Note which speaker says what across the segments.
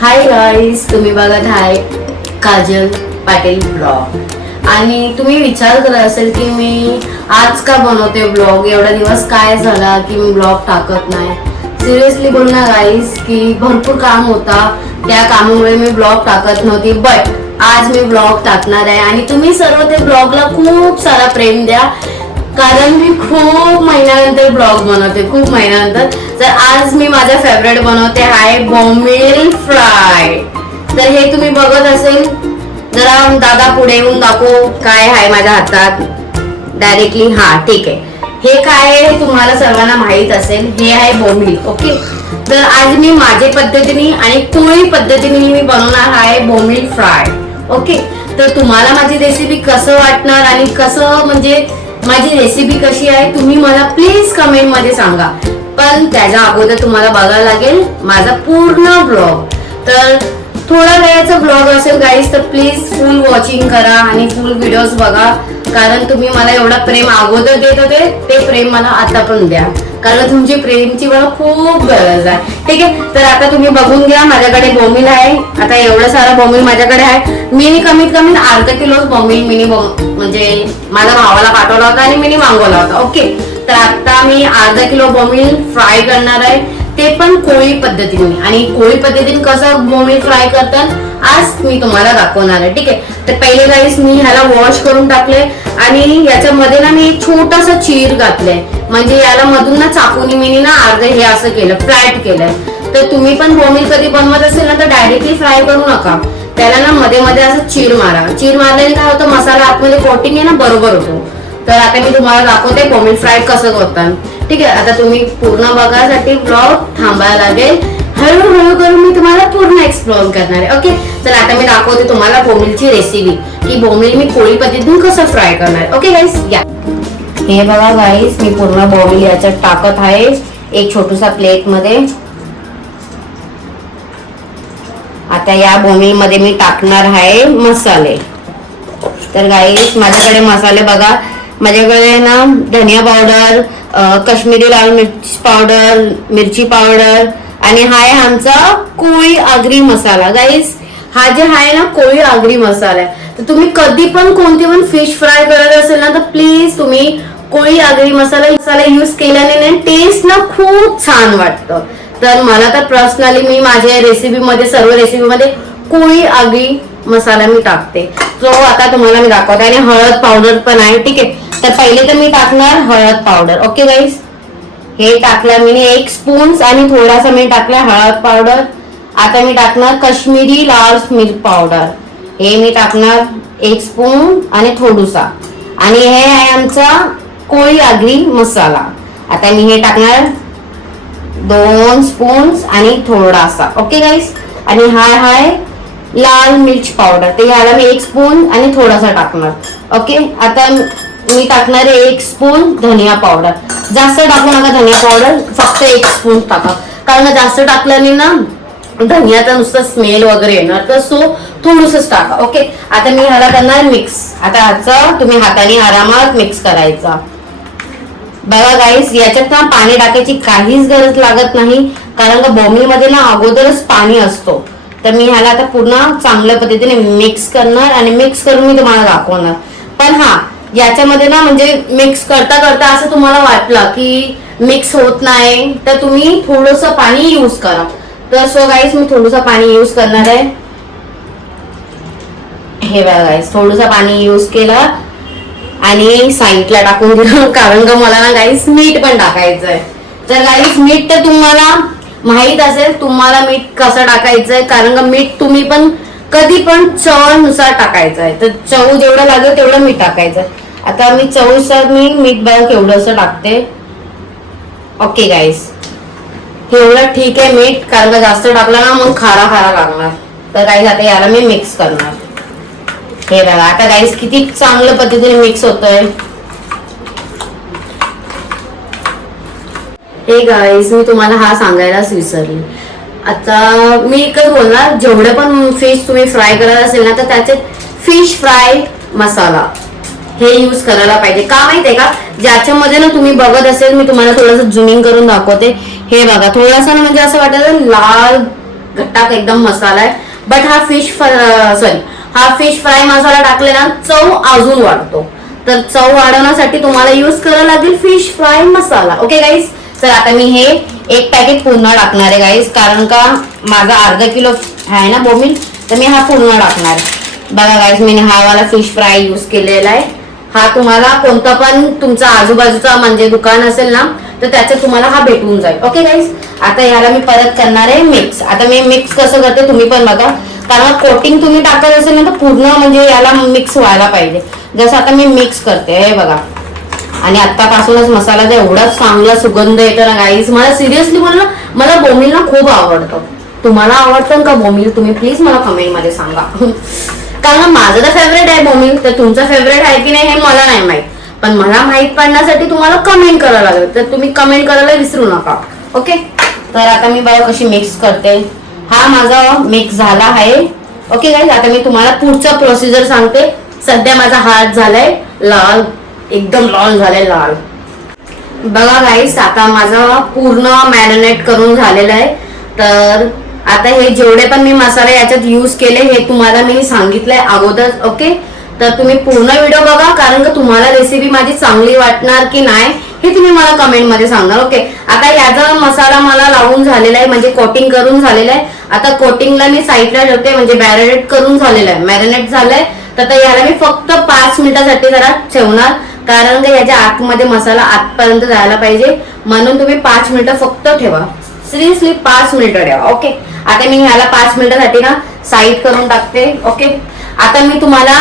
Speaker 1: Hi guys तुम्ही बघत आहे काजल पाटील ब्लॉग आणि तुम्ही विचार करत असेल की मी आज का बनवते ब्लॉग एवढा दिवस काय झाला की मी ब्लॉग टाकत नाही? सिरियसली बोल ना गाईज की भरपूर काम होता. त्या कामामुळे मी ब्लॉग टाकत नव्हती बट आज मी ब्लॉग टाकणार आहे. आणि तुम्ही सर्व ते ब्लॉगला खूप सारा प्रेम द्या. कारण मी खूप महिन्यानंतर ब्लॉग बनवते खूप महिन्यानंतर. तर आज मी माझा फेवरेट बनवते आहे बॉम्बिल फ्राय. तर हे तुम्ही बघत असेल जरा दादा पुढे येऊन दाखव काय आहे माझ्या हातात. डायरेक्टली हा ठीक आहे. हे काय आहे हे तुम्हाला सर्वांना माहीत असेल. हे आहे बोंबील ओके? तर आज मी माझ्या पद्धतीने आणि कोळी पद्धतीने मी बनवणार आहे बोंबील फ्राय ओके? तर तुम्हाला माझी रेसिपी कसं वाटणार आणि कसं म्हणजे माझी रेसिपी कशी आहे तुम्ही मला प्लीज कमेंटमध्ये सांगा. पण त्याच्या अगोदर तुम्हाला बघायला लागेल माझा पूर्ण ब्लॉग तर थोडा वेळाचा ब्लॉग असेल गाईज तर प्लीज फुल वॉचिंग करा आणि फुल व्हिडिओज बघा. कारण तुम्ही मला एवढा प्रेम अगोदर देत होते ते प्रेम मला आता पण द्या. कारण तुमची प्रेमची मला खूप गरज आहे. ठीक आहे? तर आता तुम्ही बघून घ्या माझ्याकडे बोंबील आहे. आता एवढं सारं बोंबील माझ्याकडे आहे. मी कमीत कमी अर्धा किलो बोंबील मिनी म्हणजे माझ्या भावाला पाठवला होता आणि मिनी मागवला होता. ओके? तर आता मी अर्धा किलो बोंबील फ्राय करणार आहे. ते पण कोळी पद्धतीने. आणि कोळी पद्धतीने कसं बोंबील फ्राय करतात? आज मी तुम्हाला दाखवणार आहे. ठीक आहे? तर पहिले गाईस मी ह्याला वॉश करून टाकले आणि याच्यामध्ये ना मी छोटासा चीर घातलाय. म्हणजे याला मधून ना चाकूनी मी ना अर्ध हे असं केलं फ्लॅट केलंय. तर तुम्ही पण बोंबील कधी बनवत असेल ना तर डायरेक्टली फ्राय करू नका. त्याला ना मध्ये मध्ये असं चीर मारा. चीर मारल्याने काय होतं मसाला आतमध्ये कोटिंग आहे ना बरोबर होतो. तर आता मी तुम्हाला दाखवते बोंबील फ्राय कसं करतात ठीक आहे? आता तुम्ही पूर्ण बघायसाठी ब्लॉग थांबायला लागेल. हळूहळू करून मी तुम्हाला पूर्ण एक्सप्लोर करणार आहे. ओके तर आता मी दाखवते तुम्हाला बोमिलची रेसिपी की बोमिल मी कोळी पद्धतीने कसं फ्राय करणार ओके गाईस या. हे बघा गाईस मी पूर्ण बोंबील याच्यात टाकत आहे. एक छोटूसा प्लेटमध्ये. आता या बोमिलमध्ये मी टाकणार आहे मसाले. तर गाईस माझ्याकडे मसाले बघा. माझ्याकडे ना धनिया पावडर अ, लाल मिरची पावडर मिरची पावडर आणि हा आहे आमचा कोळी आगरी मसाला. गाईज हा जे आहे ना कोळी आगरी मसाला आहे. तर तुम्ही कधी पण कोणती पण फिश फ्राय करत असेल ना तर प्लीज तुम्ही कोळी आगरी मसाला मसाला युज केल्याने ना टेस्ट ना खूप छान वाटतं. तर मला तर पर्सनली मी माझ्या रेसिपी मध्ये सर्व रेसिपी मध्ये कोळी आगरी मसाला मी टाकते. जो आता तुम्हाला मी दाखवते. आणि हळद पावडर पण आहे ठीक आहे? तर पहिले तर मी टाकणार हळद पावडर ओके गाईस हे टाकलं मी एक स्पून आणि थोडासा मी टाकला हळद पावडर आता मी टाकणार कश्मीरी लाल मिर्च पावडर हे मी टाकणार एक स्पून आणि थोडूसा. आणि हे आहे आमचा कोळी आगरी मसाला. आता मी हे टाकणार दोन स्पून्स आणि थोडासा. ओके गाईस आणि हाय हाय लाल मिर्च पावडर ते ह्याला मी एक स्पून आणि थोडासा टाकणार. ओके आता मी टाकणार आहे एक स्पून धनिया पावडर जास्त टाकू नका धनिया पावडर फक्त एक स्पून टाका. कारण जास्त टाकल्याने ना धनियाचा नुसतं स्मेल वगैरे येणार. तर सो थोडंसंच टाका ओके आता मी ह्याला करणार मिक्स आता ह्याचं तुम्ही हाताने आरामात मिक्स करायचा. बघा गाईस याच्यात ना पाणी टाकायची काहीच गरज लागत नाही. कारण का बॉम्बीमध्ये ना अगोदरच पाणी असतो. तर मी ह्याला आता पूर्ण चांगल्या पद्धतीने मिक्स करणार आणि मिक्स करून मी तुम्हाला दाखवणार. पण हा याच्यामध्ये ना म्हणजे मिक्स करता करता असं तुम्हाला वाटलं की मिक्स होत नाही तर तुम्ही थोडस पाणी यूज करा. तर सो गाईस मी थोडस पाणी यूज करणार आहे. हे बघा गाईस थोडस पाणी यूज केलं आणि साईडला टाकून दिलं. कारण का मला ना गाईस मीठ पण टाकायचं आहे. तर गाईस मीठ तर तुम्हाला माहीत असेल तुम्हाला मीठ कसं टाकायचंय कारण का मीठ तुम्ही पण कधी पण चवनुसार टाकायचं आहे. तर चव जेवढं लागेल तेवढं मीठ टाकायचं आहे. आता मी चवनुसार मी मीठ बरं एवढं असं टाकते. ओके गाईस एवढं ठीक आहे मीठ कारण का जास्त टाकलं ना मग खारा खारा लागणार. तर गाईस आता याला मी मिक्स करणार. हे बघा आता गाईस किती चांगल्या पद्धतीने मिक्स होतोय. हे गाईस मी तुम्हाला हा सांगायलाच विसरली. आता मी एकच बोलणार जेवढे पण फिश तुम्ही फ्राय करत असेल ना तर त्याच्यात फिश फ्राय मसाला. हे यूज करायला पाहिजे. का माहितीये का? ज्याच्यामध्ये ना तुम्ही बघत असेल मी तुम्हाला थोडंसं झुमिंग करून दाखवते. हे बघा थोडासा ना म्हणजे असं वाटत लाल घट्टाक एकदम मसाला आहे. बट हा फिश सॉरी हा फिश फ्राय मसाला टाकलेला चव अजून वाढतो. तर चव वाढवण्यासाठी तुम्हाला यूज करावं लागेल फिश फ्राय मसाला. ओके गाईस तर आता मी हे एक पॅकेट पूर्ण टाकणार आहे गाईस कारण का माझा अर्धा किलो आहे ना बोमिल तर मी हा पूर्ण टाकणार आहे. बघा गाईस मी हा वाला फिश फ्राय यूज केलेला आहे. हा तुम्हाला कोणता पण तुमचा आजूबाजूचा म्हणजे दुकान असेल ना तर त्याच्यात तुम्हाला हा भेटून जाईल. ओके गाईस आता याला मी परत करणार आहे मिक्स आता मी मिक्स कसं करते तुम्ही पण बघा. कारण कोटिंग तुम्ही टाकत असेल ना तर पूर्ण म्हणजे याला मिक्स व्हायला पाहिजे. जसं आता मी मिक्स करते हे बघा. आणि आतापासूनच मसाला एवढा चांगला सुगंध येतो ना गाईस मला सिरियसली बोललं मला बोमिल ना खूप आवडतं. तुम्हाला आवडतं का बोमिल तुम्ही प्लीज मला कमेंटमध्ये सांगा. कारण माझं तर फेवरेट आहे तर तुमचं फेवरेट आहे की नाही हे मला नाही माहीत. पण मला माहीत पडण्यासाठी तुम्हाला कमेंट करावं लागेल. तर तुम्ही कमेंट करायला विसरू नका. ओके तर आता मी बघा कशी मिक्स करते. हा माझा मिक्स झाला आहे. ओके गाईज आता मी तुम्हाला पुढचा प्रोसिजर सांगते. सध्या माझा हात झालाय लाल. एकदम लाल झालाय लाल. बघा गाईस आता माझं पूर्ण मॅरिनेट करून झालेलं आहे. तर आता हे जेवढे पण मी मसाले याच्यात यूज केले हे तुम्हाला मी सांगितलंय अगोदर. ओके तर तुम्ही पूर्ण व्हिडिओ बघा कारण का तुम्हाला रेसिपी माझी चांगली वाटणार की नाही हे तुम्ही मला कमेंटमध्ये सांगणार ओके आता याचा मसाला मला लावून झालेला आहे म्हणजे कोटिंग करून झालेला आहे. आता कोटिंगला मी साईडला ठेवते म्हणजे मॅरिनेट करून झालेलं आहे. मॅरिनेट झालंय तर याला मी फक्त पाच मिनिटासाठी जरा ठेवणार कारण का याच्या आतमध्ये मसाला आतपर्यंत जायला पाहिजे. म्हणून तुम्ही पाच मिनिटं फक्त ठेवा. सिरियसली पाच मिनिटं ठेवा ओके आता मी ह्याला पाच मिनिटासाठी ना साईड करून टाकते ओके आता मी तुम्हाला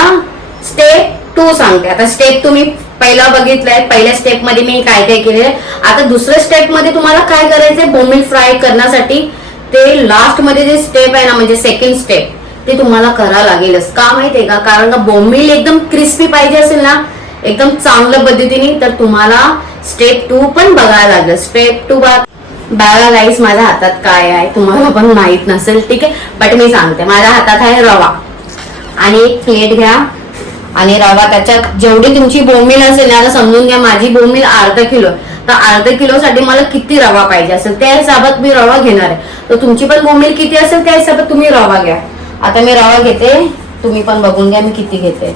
Speaker 1: स्टेप टू सांगते. आता स्टेप तुम्ही पहिला बघितलंय. पहिल्या स्टेपमध्ये मी काय काय केले आता दुसऱ्या स्टेपमध्ये तुम्हाला काय करायचंय? बोमिल फ्राय करण्यासाठी ते लास्टमध्ये जे स्टेप आहे ना म्हणजे सेकंड स्टेप ते तुम्हाला करावं लागेलच. का माहितीये का? कारण का बोमिल एकदम क्रिस्पी पाहिजे असेल ना एकदम चांगल्या पद्धतीने तर तुम्हाला स्टेप टू पण बघायला लागेल. स्टेप टू बघा. राईस माझ्या हातात काय आहे? तुम्हाला पण माहीत नसेल ठीक आहे? बट मी सांगते. माझ्या हातात आहे रवा. आणि एक प्लेट घ्या. आणि रवा त्याच्यात जेवढी तुमची बोंबील असेल ना समजून घ्या माझी बोंबील अर्धा किलो तर अर्धा किलोसाठी मला किती रवा पाहिजे असेल त्या हिसाबात मी रवा घेणार आहे. तर तुमची पण बोंबील किती असेल त्या हिसाबात तुम्ही रवा घ्या. आता मी रवा घेते तुम्ही पण बघून घ्या मी किती घेते.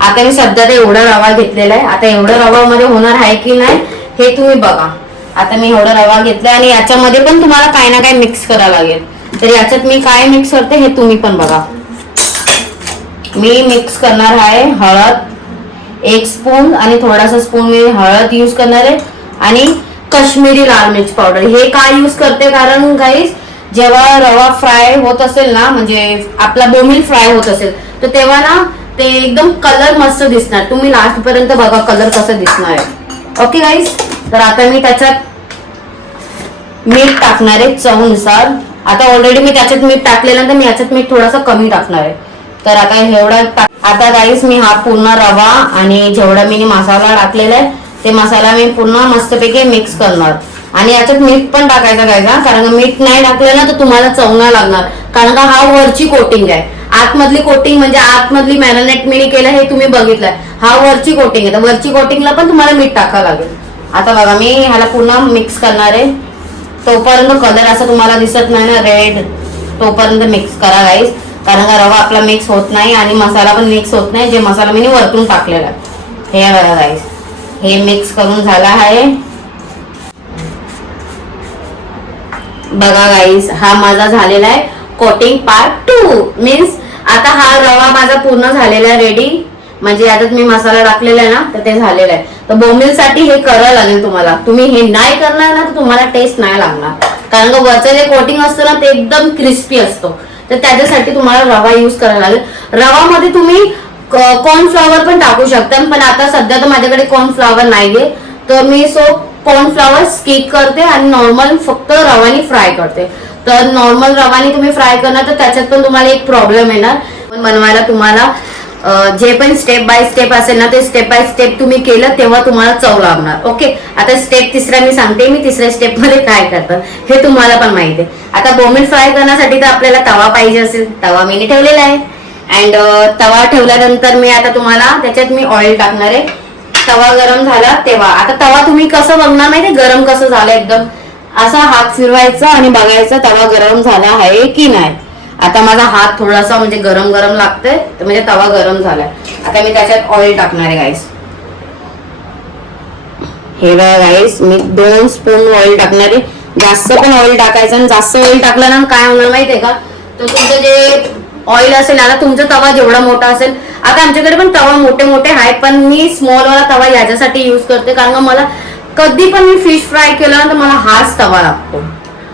Speaker 1: आता मी सध्या तर एवढा रवा घेतलेला आहे. आता एवढं रवा मध्ये होणार आहे की नाही हे तुम्ही बघा. आता मी एवढा रवा घेतला आणि याच्यामध्ये पण तुम्हाला काही ना काही मिक्स करावं लागेल. तर याच्यात मी काय मिक्स करते हे तुम्ही पण बघा. मी मिक्स करणार आहे हळद. एक स्पून आणि थोडासा स्पून मी हळद यूज करणार आहे. आणि कश्मीरी लाल मिर्च पावडर हे काय यूज करते? कारण गाईस जेव्हा रवा फ्राय होत असेल ना म्हणजे आपला बोमिल फ्राय होत असेल तर तेव्हा ना ते एकदम कलर मस्त दिसणार. तुम्ही लास्ट पर्यंत बघा कलर कसं दिसणार आहे. ओके गाईस तर आता मी त्याच्यात मीठ टाकणार आहे चवनुसार आता ऑलरेडी मी त्याच्यात मीठ टाकलेलं तर मी याच्यात मीठ थोडासा कमी टाकणार आहे. तर आता एवढा आता गाईस मी हा पूर्ण रवा आणि जेवढा मी मसाला टाकलेला आहे ते मसाला मी पूर्ण मस्तपैकी मिक्स करणार. आणि याच्यात मीठ पण टाकायचं घ्यायचा कारण मीठ नाही टाकलं ना तर तुम्हाला चव नाही लागणार. कारण का हा वरची कोटिंग आहे. आतमधली कोटिंग म्हणजे आतमधली मॅरिनेट मी केलं हे तुम्ही बघितलंय. हा वरची कोटिंग आहे. तर वरची कोटिंगला पण तुम्हाला मीठ टाकावं लागेल. आता बघा मी ह्याला पूर्ण मिक्स करणार आहे. तोपर्यंत कलर असा तुम्हाला दिसत नाही ना रेड तोपर्यंत मिक्स करा गाईस कारण का रवा आपला मिक्स होत नाही आणि मसाला पण मिक्स होत नाही जे मसाला मी वरतून टाकलेला आहे. हे बघा गाईस हे मिक्स करून झाला आहे. बघा गाईस हा माझा झालेला आहे कोटिंग पार्ट टू मीन्स आता हा रवा माझा पूर्ण झालेला आहे रेडी म्हणजे याच्यात मी मसाला टाकलेला आहे ना तर ते झालेलं आहे. तर बोंबील साठी हे करावं लागेल तुम्हाला. तुम्ही हे नाही करणार ना तर तुम्हाला टेस्ट नाही लागणार. कारण का वरचं जे कोटिंग असतं ना ते एकदम क्रिस्पी असतो. तर त्याच्यासाठी तुम्हाला रवा यूज करावा लागेल. रवामध्ये तुम्ही कॉर्नफ्लॉवर पण टाकू शकता. पण आता सध्या तर माझ्याकडे कॉर्नफ्लॉवर नाहीये. तर मी सो कॉर्नफ्लॉवर स्किप करते आणि नॉर्मल फक्त रवानी फ्राय करते. तर नॉर्मल रवानी तुम्ही फ्राय करणार तर त्याच्यात पण तुम्हाला एक प्रॉब्लेम येणार. पण बनवायला तुम्हाला जे पण स्टेप बाय स्टेप असेल ना ते स्टेप बाय स्टेप तुम्ही केलं तेव्हा तुम्हाला चव लागणार. ओके आता स्टेप तिसरा मी सांगते मी तिसऱ्या स्टेपमध्ये काय करतं हे तुम्हाला पण माहिती आहे. आता बोमिल फ्राय करण्यासाठी तर आपल्याला तवा पाहिजे असेल. तवा मी ठेवलेला आहे. अँड तवा ठेवल्यानंतर मी आता तुम्हाला त्याच्यात मी ऑइल टाकणार आहे. तवा गरम झाला तेव्हा. आता तवा तुम्ही कसं बघणार माहिती गरम कसं झालं एकदम? असा हात फिरवायचा आणि बघायचा तवा गरम झाला आहे की नाही. आता माझा हात थोडासा म्हणजे गरम गरम लागतंय तर म्हणजे तवा गरम झालाय. आता मी त्याच्यात ऑइल टाकणार आहे गाईस हे बघा गाईस मी दोन स्पून ऑइल टाकणार आहे. जास्त पण ऑइल टाकायचं आणि जास्त ऑइल टाकलं ना काय होणार माहितीये का? तर तुमचं जे ऑइल असेल आता तुमचा तवा जेवढा मोठा असेल आता आमच्याकडे पण तवा मोठे मोठे आहेत पण मी स्मॉल वाला तवा याच्यासाठी युज करते कारण मला कधी पण मी फिश फ्राय केलं ना तर मला हाच तवा लागतो.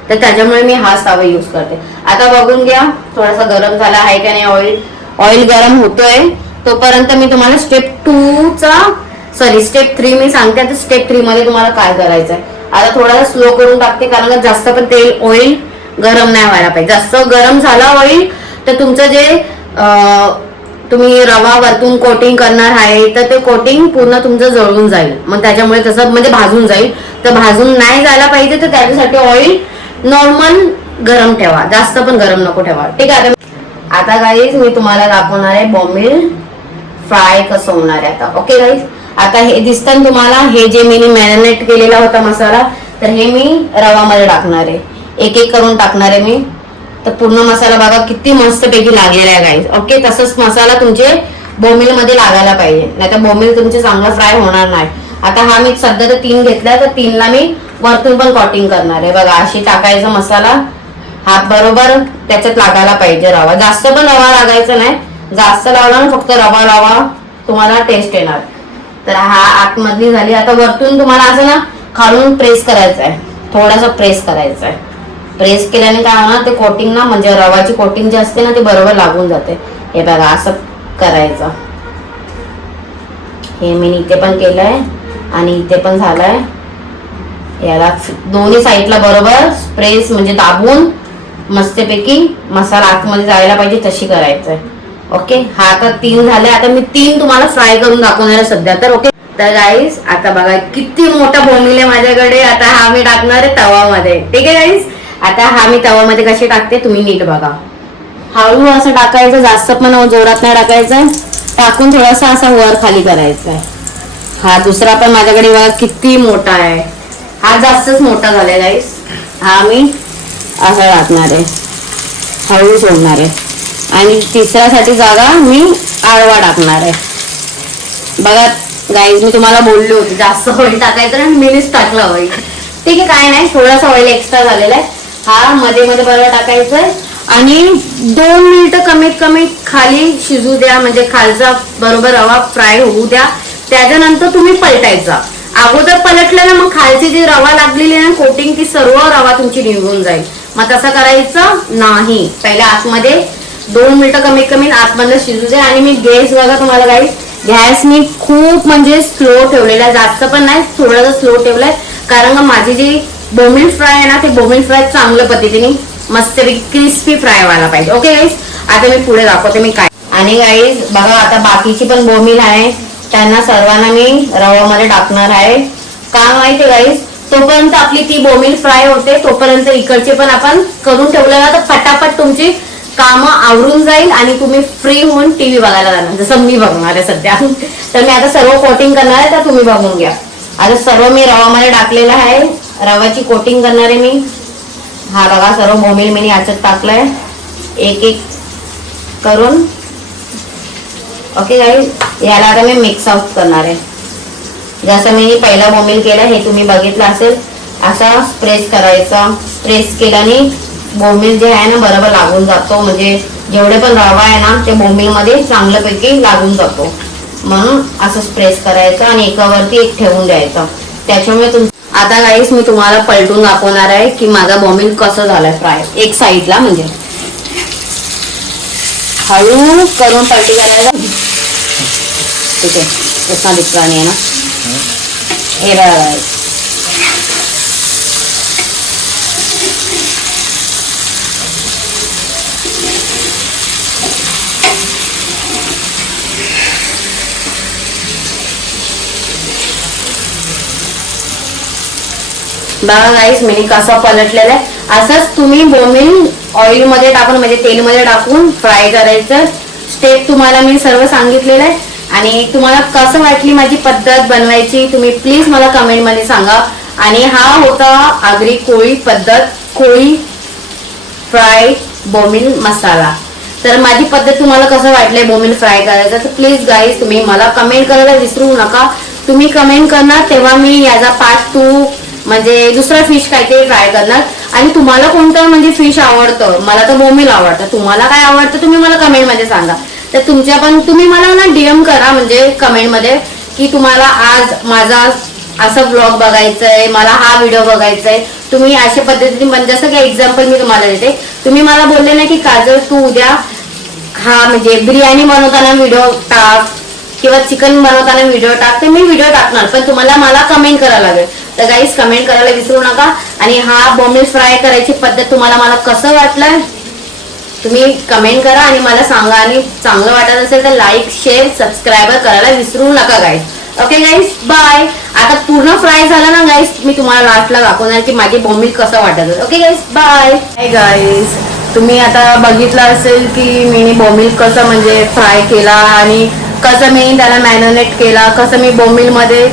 Speaker 1: तर त्याच्यामुळे मी हा तवा युज करते. आता बघून घ्या थोडासा गरम झाला आहे का नाही ऑइल ऑइल गरम होतोय. तोपर्यंत मी तुम्हाला स्टेप टू चा सॉरी स्टेप थ्री मी सांगते आता स्टेप थ्री मध्ये तुम्हाला काय करायचं आहे आता थोडासा स्लो करून टाकते कारण का जास्त पण तेल ऑइल गरम नाही व्हायला पाहिजे. जास्त गरम झाला ऑइल तर तुमचं जे तुम्ही रवा वरतून कोटिंग करणार आहे तर ते कोटिंग पूर्ण तुमचं जळून जाईल. मग त्याच्यामुळे तसं म्हणजे भाजून जाईल. तर भाजून नाही जायला पाहिजे तर त्याच्यासाठी ऑइल नॉर्मल गरम ठेवा. जास्त पण गरम नको ठेवा. ठीक आहे? आता गाईज मी तुम्हाला दाखवणार आहे बॉम्बिल फ्राय कसं होणार आहे आता. ओके गाईज आता हे दिसतं तुम्हाला हे जे मी मॅरिनेट केलेला होता मसाला तर हे मी रवामध्ये टाकणार आहे. एक एक करून टाकणार आहे मी. तर पूर्ण मसाला बघा किती मस्तपैकी लागलेला आहे गाईज ओके तसंच मसाला तुमचे बोमिलमध्ये लागायला पाहिजे. नाही तर बोमिल तुमचे चांगला फ्राय होणार नाही. आता हा मी सध्या तर तीन घेतला तर तीनला मी वरतून पण कॉटिंग करणार आहे. बघा अशी टाकायचा मसाला हात बरोबर त्याच्यात लागायला पाहिजे रवा. जास्त पण रवा लागायचा नाही. जास्त लावला ना फक्त रवा लावा तुम्हाला टेस्ट येणार. तर हा आतमधली झाली. आता वरतून तुम्हाला असं ना खालून प्रेस करायचं आहे. थोडासा प्रेस करायचा आहे. प्रेस केल्याने काय होणार ते कोटिंग ना म्हणजे रवाची कोटिंग जी असते ना ते बरोबर लागून जाते. हे बघा असं करायचं. हे मी इथे पण केलंय आणि इथे पण झालंय. याला दोन्ही साईडला बरोबर प्रेस म्हणजे दाबून मस्तपैकी मसाला आतमध्ये जायला पाहिजे तशी करायचंय. ओके हा आता तीन झाले. आता मी तीन तुम्हाला फ्राय करून दाखवणार आहे सध्या तर ओके तर गाईस आता बघा किती मोठा भोमिल आहे माझ्याकडे. आता हा मी टाकणार आहे तवामध्ये ठीक आहे गाईस आता हा मी तवामध्ये कसे टाकते तुम्ही नीट बघा. हळू असं टाकायचं जास्त पण जोरात नाही टाकायचं. टाकून थोडासा असा वर खाली करायचा आहे हा दुसरा पण माझ्याकडे बघा किती मोठा आहे. हा जास्तच मोठा झालाय गाईस हा मी असा टाकणार आहे. हळू सोडणार आहे. आणि तिसऱ्यासाठी जागा मी आळवा टाकणार आहे. बघा गाईज मी तुम्हाला बोलली होती जास्त ऑइल टाकायचं आणि मीच टाकला ऑइल ठीक आहे काय नाही थोडासा ऑइल एक्स्ट्रा झालेला आहे. हा मध्ये मध्ये बरोबर टाकायचं आहे आणि दोन मिनिटं कमीत कमी खाली शिजू द्या म्हणजे खालचा बरोबर रवा फ्राय होऊ द्या. त्याच्यानंतर तुम्ही पलटायचा. अगोदर पलटलं ना मग खालची जी रवा लागलेली आहे ना कोटिंग ती सर्व रवा तुमची निघून जाईल. मग तसं करायचं नाही. पहिल्या आतमध्ये दोन मिनिटं कमीत कमी आतमधलं शिजू दे आणि मी गॅस बघा तुम्हाला गाईस गॅस मी खूप म्हणजे स्लो ठेवलेला आहे जास्त पण नाही थोडासा स्लो ठेवलाय. कारण का माझी जी बोमिन फ्राय आहे ना ते बोमिन फ्राय चांगल्या पद्धतीने मस्तपैकी क्रिस्पी फ्राय व्हायला पाहिजे. ओके गाईस आता मी पुढे दाखवते मी काय. आणि गाईज बघा आता बाकीची पण बोमिल आहे. त्यांना सर्वांना मी रवामध्ये टाकणार आहे. का माहिती गाईस तोपर्यंत आपली ती बोमिल फ्राय होते तोपर्यंत इकडचे पण आपण करून ठेवलं ना तर फटाफट तुमची कामं आवरून जाईल आणि तुम्ही फ्री होऊन टीव्ही बघायला जाणार. जसं मी बघणार आहे सध्या. तर मी आता सर्व कोटिंग करणार आहे तर तुम्ही बघून घ्या. आता सर्व मी रवामध्ये टाकलेलं आहे. रवाची कोटिंग करणार आहे मी. हा बघा सर्व बोमिल मी याच्यात टाकलाय. एक एक करून. ओके गाईज याला आता मी मिक्स आउट करणार आहे. जसं मी पहिला बोमिल केला हे तुम्ही बघितलं असेल असा प्रेस करायचा. प्रेस केल्याने बोमिल जे आहे ना बरोबर लागून जातो. म्हणजे जेवढे पण रवा आहे ना ते बोमिलमध्ये मध्ये चांगल्यापैकी लागून जातो. म्हणून असं प्रेस करायचं आणि एकावरती एक ठेवून द्यायचं. त्याच्यामुळे तुम आता गाईस मी तुम्हाला पलटून दाखवणार आहे की माझा बॉमिल कसं झालाय फ्राय एक साईडला म्हणजे. हळू करून पलटी करायला. ठीक आहे तसा सांगितलं आणि आहे ना हे बघा गाईस मी कसं पलटलेलं आहे. असंच तुम्ही बोमिन ऑइलमध्ये टाकून म्हणजे तेलमध्ये टाकून फ्राय करायचं. स्टेप तुम्हाला मी सर्व सांगितलेलं आहे. आणि तुम्हाला कसं वाटली माझी पद्धत बनवायची तुम्ही प्लीज मला कमेंटमध्ये सांगा. आणि हा होता आगरी कोळी पद्धत कोळी फ्राय बोमिल मसाला. तर माझी पद्धत तुम्हाला कसं वाटलंय बोमिल फ्राय करायचं तर प्लीज गाईज तुम्ही मला कमेंट करायला विसरू नका. तुम्ही कमेंट करणार तेव्हा मी याचा पार्ट टू म्हणजे दुसरा फिश काहीतरी ट्राय करणार. आणि तुम्हाला कोणतं म्हणजे फिश आवडतं? मला तर बोमिल आवडतं. तुम्हाला काय आवडतं तुम्ही मला कमेंटमध्ये सांगा. तर तुमच्या पण तुम्ही मला ना डीएम करा म्हणजे कमेंटमध्ये की तुम्हाला आज माझा असं ब्लॉग बघायचा आहे मला हा व्हिडिओ बघायचा आहे तुम्ही अशा पद्धतीने म्हणजे जसं की एक्झाम्पल मी तुम्हाला देते. तुम्ही मला बोलले ना की काजल तू उद्या हा म्हणजे बिर्याणी बनवताना व्हिडिओ टाक किंवा चिकन बनवताना व्हिडिओ टाक. तर मी व्हिडिओ टाकणार पण तुम्हाला मला कमेंट करायला लागेल. तर गाईस कमेंट करायला विसरू नका. आणि हा बॉम्बे फ्राय करायची पद्धत तुम्हाला मला कसं वाटलं? तुम्ही कमेंट करा आणि मला सांगा. आणि चांगलं वाटत असेल तर लाईक शेअर सबस्क्राईबर करायला विसरू नका गाईस ओके गाईस बाय आता पूर्ण फ्राय झाला ना गाईस मी तुम्हाला लास्टला दाखवणार की माझी बॉम्बिल कसं वाटत okay guys bye hi guys तुम्ही आता बघितलं असेल की मी बॉम्बिल कसं म्हणजे फ्राय केला आणि कसं मी त्याला मॅरिनेट केला कसं मी बॉम्बिलमध्ये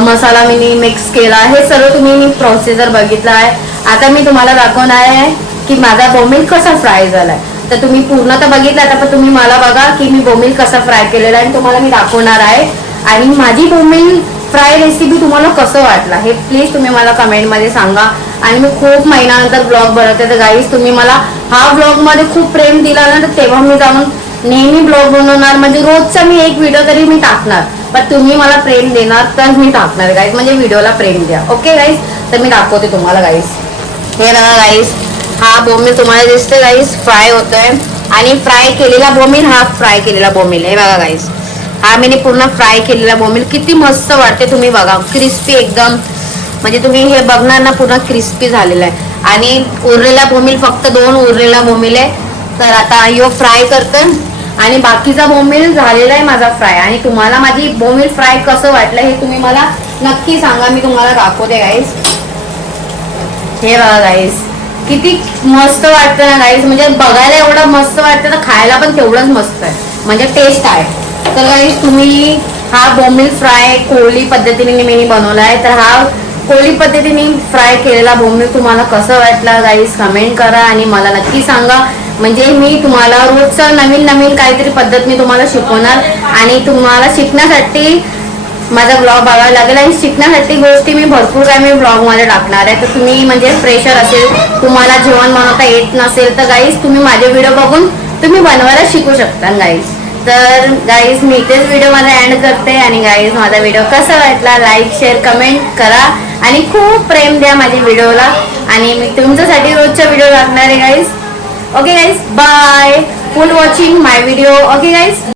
Speaker 1: मसाला मी मिक्स केला हे सर्व तुम्ही प्रोसिजर बघितलं आहे. आता मी तुम्हाला दाखवणार आहे की माझा बोमिल कसा फ्राय झालाय. तर तुम्ही पूर्ण तर बघितला आता पण तुम्ही मला बघा की मी बोमिल कसा फ्राय केलेला आहे आणि तुम्हाला मी दाखवणार आहे. आणि माझी बोमिल फ्राय रेसिपी तुम्हाला कसं वाटला हे प्लीज तुम्ही मला कमेंटमध्ये सांगा. आणि मी खूप महिन्यानंतर ब्लॉग बनवते. तर गाईज तुम्ही मला हा ब्लॉगमध्ये खूप प्रेम दिला ना तर तेव्हा मी जाऊन नेहमी ब्लॉग बनवणार. म्हणजे रोजचा मी एक व्हिडिओ तरी मी टाकणार. पण तुम्ही मला प्रेम देणार तर मी टाकणार गाईज म्हणजे व्हिडिओला प्रेम द्या. ओके गाईज तर मी दाखवते तुम्हाला गाईज हे बघा गाईज हा बोंबील तुम्हाला दिसते गाईस फ्राय होतोय. आणि फ्राय केलेला बोंबील हा फ्राय केलेला बोंबील हे बघा गाईस हा मी पूर्ण फ्राय केलेला बोंबील. किती मस्त वाटते तुम्ही बघा. क्रिस्पी एकदम. म्हणजे तुम्ही हे बघणार ना पूर्ण क्रिस्पी झालेला आहे. आणि उरलेला बोंबील फक्त दोन उरलेला बोंबील आहे. तर आता यो फ्राय करते आणि बाकीचा बोंबील झालेला आहे माझा फ्राय आणि तुम्हाला माझी बोंबील फ्राय कसं वाटलं हे तुम्ही मला नक्की सांगा. मी तुम्हाला दाखवते गाईस हे बघा गाईस किती मस्त वाटतं ना गाईस म्हणजे बघायला एवढं मस्त वाटतं ना खायला पण तेवढंच मस्त आहे. म्हणजे टेस्ट आहे. तर गाईस तुम्ही हा बोंबील फ्राय कोळी पद्धतीने मी बनवला आहे तर हा कोळी पद्धतीने फ्राय केलेला बोंबील तुम्हाला कसं वाटला गाईस कमेंट करा आणि मला नक्की सांगा. म्हणजे मी तुम्हाला रोजचं नवीन नवीन काहीतरी पद्धत मी तुम्हाला शिकवणार आणि तुम्हाला शिकण्यासाठी माझा ब्लॉग बघावा लागेल आणि शिकण्यासाठी गोष्टी मी भरपूर काय मी ब्लॉगमध्ये टाकणार आहे. तर तुम्ही म्हणजे फ्रेशर असेल तुम्हाला जेवण बनवता येत नसेल तर गाईज तुम्ही माझे व्हिडिओ बघून तुम्ही बनवायला शिकू शकता गाईज तर गाईज मी इथेच व्हिडिओ माझा एंड करते आणि गाईज माझा व्हिडिओ कसा वाटला लाईक शेअर कमेंट करा आणि खूप प्रेम द्या माझ्या व्हिडिओला आणि मी तुमच्यासाठी रोजचा व्हिडिओ टाकणार आहे guys okay guys bye full watching my video okay guys